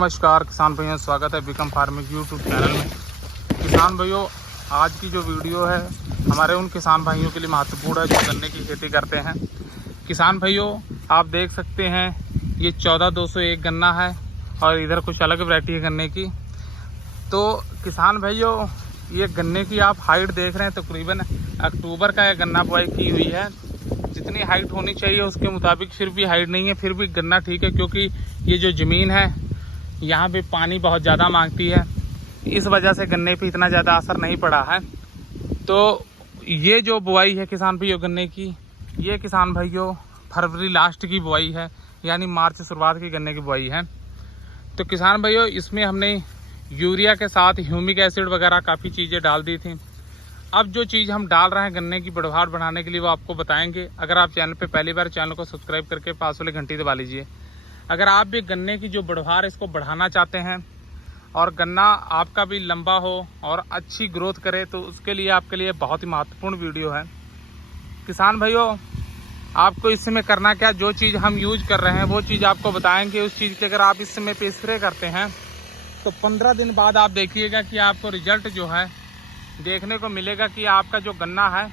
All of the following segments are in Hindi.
नमस्कार किसान भाइयों, स्वागत है बिकम फार्मिंग यूट्यूब चैनल में। किसान भाइयों, आज की जो वीडियो है हमारे उन किसान भाइयों के लिए महत्वपूर्ण है जो गन्ने की खेती करते हैं। किसान भाइयों, आप देख सकते हैं ये 14201 गन्ना है और इधर कुछ अलग वैरायटी है गन्ने की। तो किसान भाइयों, ये गन्ने की आप हाइट देख रहे हैं, तकरीबन अक्टूबर का यह गन्ना बुआई की हुई है। जितनी हाइट होनी चाहिए उसके मुताबिक फिर भी हाइट नहीं है, फिर भी गन्ना ठीक है, क्योंकि ये जो ज़मीन है यहाँ पे पानी बहुत ज़्यादा मांगती है, इस वजह से गन्ने पे इतना ज़्यादा असर नहीं पड़ा है। तो ये जो बुआई है किसान भाइयों गन्ने की, ये किसान भाइयों फरवरी लास्ट की बुआई है, यानी मार्च शुरुआत की गन्ने की बुआई है। तो किसान भाइयों, इसमें हमने यूरिया के साथ ह्यूमिक एसिड वगैरह काफ़ी चीज़ें डाल दी थी। अब जो चीज़ हम डाल रहे हैं गन्ने की बढ़वाट बढ़ाने के लिए वो आपको बताएंगे। अगर आप चैनल पे पहली बार, चैनल को सब्सक्राइब करके पास वाली घंटी दबा लीजिए। अगर आप भी गन्ने की जो बढ़वार इसको बढ़ाना चाहते हैं और गन्ना आपका भी लंबा हो और अच्छी ग्रोथ करे, तो उसके लिए आपके लिए बहुत ही महत्वपूर्ण वीडियो है। किसान भाइयों, आपको इस समय करना क्या, जो चीज़ हम यूज कर रहे हैं वो चीज़ आपको बताएंगे। उस चीज़ के अगर आप इस समय पे स्प्रे करते हैं तो 15 दिन बाद आप देखिएगा कि आपको रिजल्ट जो है देखने को मिलेगा कि आपका जो गन्ना है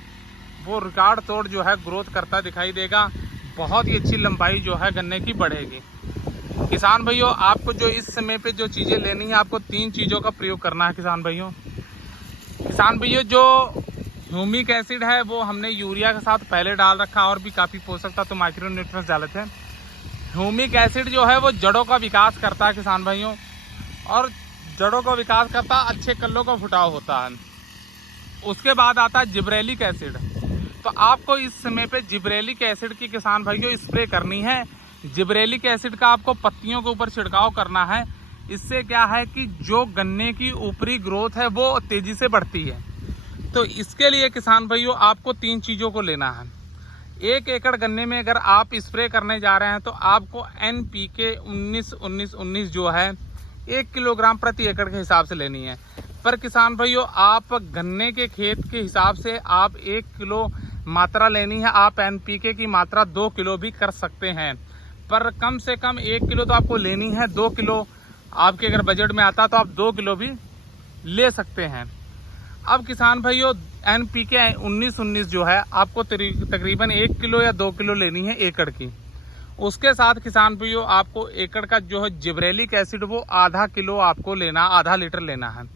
वो रिकॉर्ड तोड़ जो है ग्रोथ करता दिखाई देगा। बहुत ही अच्छी लंबाई जो है गन्ने की बढ़ेगी। किसान भाइयों, आपको जो इस समय पे जो चीज़ें लेनी है, आपको 3 चीज़ों का प्रयोग करना है। किसान भाइयों, जो ह्यूमिक एसिड है वो हमने यूरिया के साथ पहले डाल रखा, और भी काफ़ी पोषक था तो माइक्रो न्यूट्रिएंट्स डाले थे। ह्यूमिक एसिड जो है वो जड़ों का विकास करता है किसान भाइयों, और जड़ों का विकास करता अच्छे कल्लों का फुटाव होता है। उसके बाद आता है जिब्रेलिक एसिड। तो आपको इस समय पे जिब्रेलिक एसिड की किसान भाइयों स्प्रे करनी है। जिब्रेलिक एसिड का आपको पत्तियों के ऊपर छिड़काव करना है। इससे क्या है कि जो गन्ने की ऊपरी ग्रोथ है वो तेजी से बढ़ती है। तो इसके लिए किसान भाइयों आपको 3 चीज़ों को लेना है। 1 एकड़ गन्ने में अगर आप स्प्रे करने जा रहे हैं तो आपको NPK 19-19-19 जो है 1 किलोग्राम प्रति एकड़ के हिसाब से लेनी है। पर किसान भाइयों, आप गन्ने के खेत के हिसाब से आप 1 किलो मात्रा लेनी है। आप NPK की मात्रा 2 किलो भी कर सकते हैं, पर कम से कम 1 किलो तो आपको लेनी है। 2 किलो आपके अगर बजट में आता तो आप 2 किलो भी ले सकते हैं। अब किसान भाइयों, NPK 19-19 जो है आपको तकरीबन 1 किलो या 2 किलो लेनी है एकड़ की। उसके साथ किसान भाइयों आपको एकड़ का जो है जिब्रेलिक एसिड वो आधा किलो आपको लेना, आधा लीटर लेना है।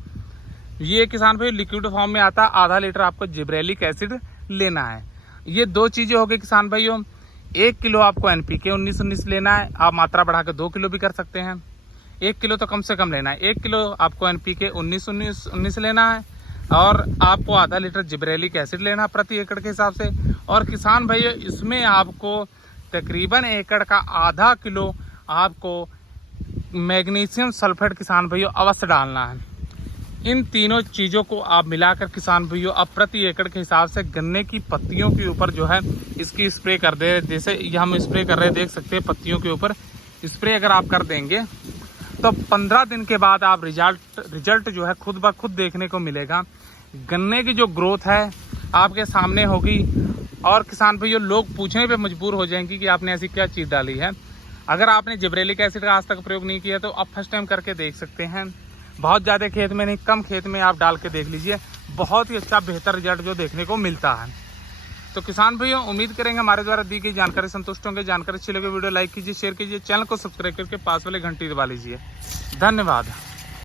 ये किसान भाई लिक्विड फॉर्म में आता है, आधा लीटर आपको जिब्रेलिक एसिड लेना है। ये 2 चीज़ें हो गई किसान भाइयों। 1 किलो आपको NPK 19-19 लेना है, आप मात्रा बढ़ाकर 2 किलो भी कर सकते हैं। 1 किलो तो कम से कम लेना है। 1 किलो आपको NPK 19-19 लेना है, और आपको आधा लीटर जिब्रेलिक एसिड लेना प्रति एकड़ के हिसाब से। और किसान भाइयों, इसमें आपको तकरीबन एकड़ का आधा किलो आपको मैग्नीशियम सल्फेट किसान भाइयों अवश्य डालना है। इन तीनों चीज़ों को आप मिलाकर किसान भाइयों अब प्रति एकड़ के हिसाब से गन्ने की पत्तियों के ऊपर जो है इसकी स्प्रे कर दे। जैसे ये हम स्प्रे कर रहे हैं, देख सकते हैं पत्तियों के ऊपर स्प्रे अगर आप कर देंगे तो 15 दिन के बाद आप रिजल्ट जो है खुद ब खुद देखने को मिलेगा। गन्ने की जो ग्रोथ है आपके सामने होगी, और किसान भाइयों लोग पूछने पे मजबूर हो जाएंगे कि आपने ऐसी क्या चीज़ डाली है। अगर आपने जिब्रेलिक एसिड का आज तक प्रयोग नहीं किया तो आप फर्स्ट टाइम करके देख सकते हैं। बहुत ज़्यादा खेत में नहीं, कम खेत में आप डाल के देख लीजिए, बहुत ही अच्छा बेहतर रिजल्ट जो देखने को मिलता है। तो किसान भाइयों, उम्मीद करेंगे हमारे द्वारा दी गई जानकारी संतुष्ट होंगे। जानकारी अच्छी लगे वीडियो लाइक कीजिए, शेयर कीजिए, चैनल को सब्सक्राइब करके पास वाले घंटी दबा लीजिए। धन्यवाद।